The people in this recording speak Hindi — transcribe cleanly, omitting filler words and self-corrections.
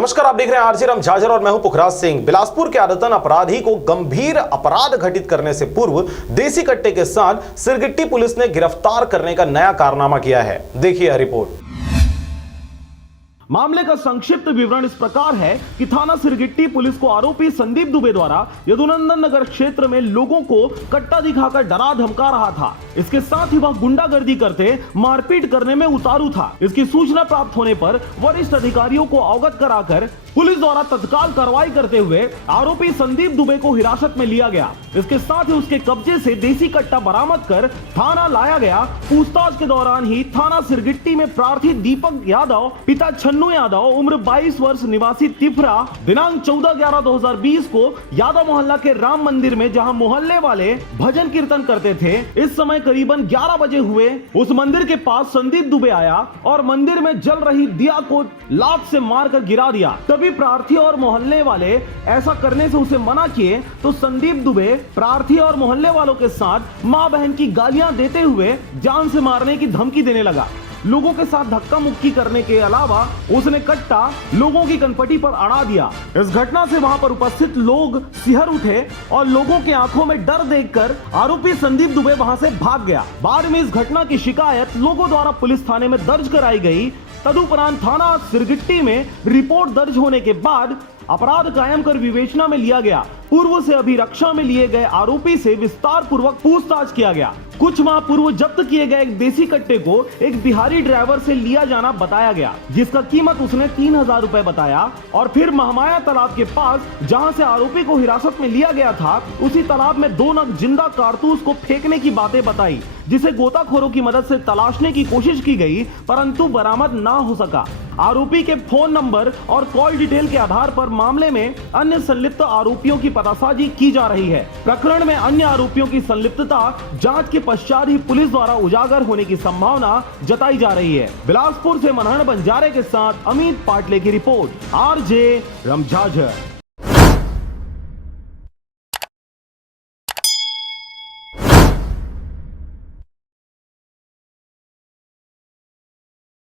नमस्कार, आप देख रहे हैं आरजे राम झाझर और मैं हूं पुखराज सिंह। बिलासपुर के आदतन अपराधी को गंभीर अपराध घटित करने से पूर्व देसी कट्टे के साथ सिरगिट्टी पुलिस ने गिरफ्तार करने का नया कारनामा किया है। देखिए यह रिपोर्ट। मामले का संक्षिप्त विवरण इस प्रकार है कि थाना सिरगिट्टी पुलिस को आरोपी संदीप दुबे द्वारा यदुनंदन नगर क्षेत्र में लोगों को कट्टा दिखाकर डरा धमका रहा था। इसके साथ ही वह गुंडागर्दी करते मारपीट करने में उतारू था। इसकी सूचना प्राप्त होने पर वरिष्ठ अधिकारियों को अवगत कराकर पुलिस द्वारा तत्काल कार्रवाई करते हुए आरोपी संदीप दुबे को हिरासत में लिया गया। इसके साथ ही उसके कब्जे से देसी कट्टा बरामद कर थाना लाया गया। पूछताछ के दौरान ही थाना सिरगिट्टी में प्रार्थी दीपक यादव पिता छन्नू यादव उम्र 22 वर्ष निवासी तिफरा दिनांक 14/11/2020 को यादव मोहल्ला के राम मंदिर में जहां मोहल्ले वाले भजन कीर्तन करते थे, इस समय करीबन 11 बजे हुए उस मंदिर के पास संदीप दुबे आया और मंदिर में जल रही दिया को लात से मारकर गिरा दिया। तभी प्रार्थी और मोहल्ले वाले ऐसा करने से उसे मना किए तो संदीप दुबे प्रार्थी और मोहल्ले वालों के साथ मां बहन की गालियां देते हुए जान से मारने की धमकी देने लगा। लोगों के साथ धक्का मुक्की करने के अलावा उसने कट्टा लोगों की कनपटी पर अड़ा दिया। इस घटना से वहां पर उपस्थित लोग सिहर उठे और लोगों के आंखों में डर देखकर आरोपी संदीप दुबे वहां से भाग गया। बाद में इस घटना की शिकायत लोगों द्वारा पुलिस थाने में दर्ज कराई गई। तदुपरांत थाना सिरगिट्टी में रिपोर्ट दर्ज होने के बाद अपराध कायम कर विवेचना में लिया गया। पूर्व से अभिरक्षा में लिए गए आरोपी से विस्तार पूर्वक पूछताछ किया गया। कुछ माह पूर्व जब्त किए गए एक देसी कट्टे को एक बिहारी ड्राइवर से लिया जाना बताया गया, जिसका कीमत उसने 3000 रुपए बताया। और फिर महमाया तालाब के पास जहां से आरोपी को हिरासत में लिया गया था, उसी तालाब में 2 नग जिंदा कारतूस को फेंकने की बातें बताई, जिसे गोताखोरों की मदद से तलाशने की कोशिश की गई, परंतु बरामद ना हो सका। आरोपी के फोन नंबर और कॉल डिटेल के आधार पर मामले में अन्य संलिप्त आरोपियों की पतासाजी की जा रही है। प्रकरण में अन्य आरोपियों की संलिप्तता जांच के पश्चात ही पुलिस द्वारा उजागर होने की संभावना जताई जा रही है। बिलासपुर से मनहर बंजारे के साथ अमित पाटले की रिपोर्ट, आरजे राम झाझर।